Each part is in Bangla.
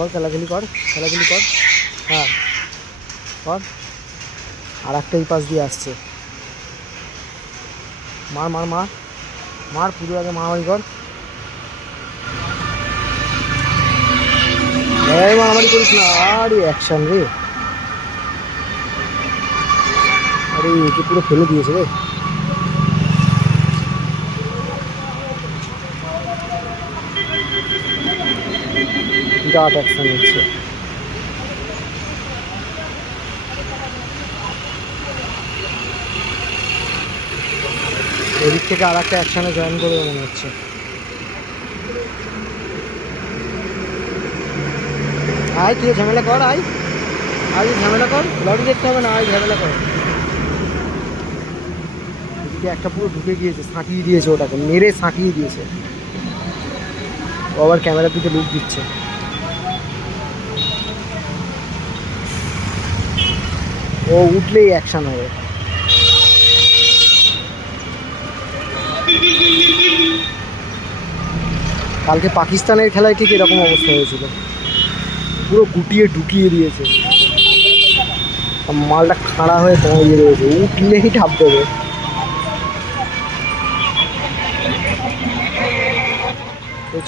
কর, খেলাখেলি কর, খেলাখেলি কর। হ্যাঁ কর। আর একটা এই পাশ দিয়ে আসছে। মার মার মার মার, পুরো আগে মারামারি কর। মারামারি করিস না। আরে অ্যাকশন রে। আরে একে পুরো ফেলে দিয়েছে রে। বিরাট অ্যাকশন হচ্ছে। এদিক থেকে আর একটা অ্যাকশনে জয়েন করবে মনে হচ্ছে। আয় তুই ঝামেলা কর, আয় আয় ঝামেলা কর, লড়ি দেখতে হবে না, আয় ঝামেলা কর। এদিকে একটা পুরো ঢুকে গিয়েছে, সাঁটিয়ে দিয়েছে, ওটাকে মেরে সাঁটিয়ে দিয়েছে। ও আবার ক্যামেরার দিকে লুক দিচ্ছে। ও উঠলেই অ্যাকশন হবে। কালকে পাকিস্তানের খেলায় ঠিক এরকম অবস্থা হয়েছিল, পুরো গুটিয়ে ঢুকিয়ে দিয়েছে। মালটা খাড়া হয়ে দাঁড়িয়ে রয়েছে, উঠলেই ঠাপ দেবে।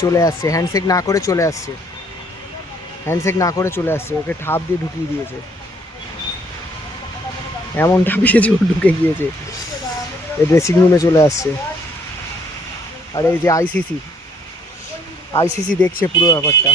চলে আসছে, হ্যান্ডশেক না করে চলে আসছে, হ্যান্ডশেক না করে চলে আসছে, ওকে ঠাপ দিয়ে ঢুকিয়ে দিয়েছে। এমন ঠাপিয়েছে ও ঢুকে গিয়েছে, এই ড্রেসিং রুমে চলে আসছে। আর এই যে আইসিসি দেখছে পুরো ব্যাপারটা।